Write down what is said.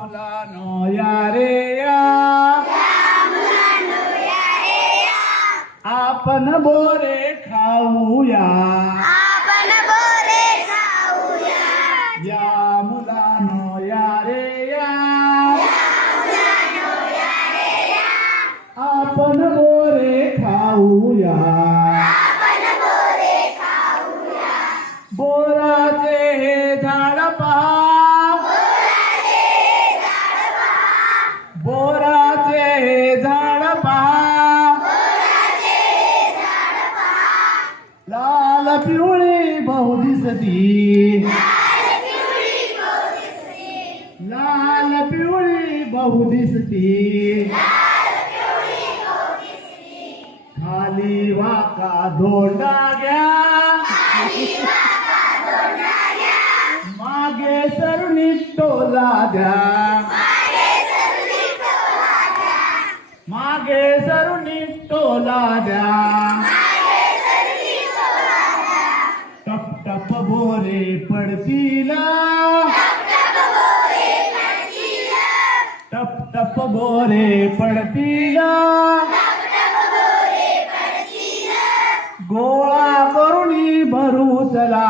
मुलानो या रे या. आपण बोरे खाऊया. आपण बोरे खाऊया या मुलानो या रे या. आपण बोरे खाऊया. आपण बोरे खाऊया बोराचे हे झाड पहा. बोराचे झाड पहा. लाल पिवळी बहु दिसती. लाल पिवळी बहु दिसती. खाली वाका धोंडा घ्या. मागे सरुणी टोला द्या. मागे सरुणी टोला द्या. टप टप बोरे पडतील. टप टप बोरे पडतील. गोळा करुणी भरू चला.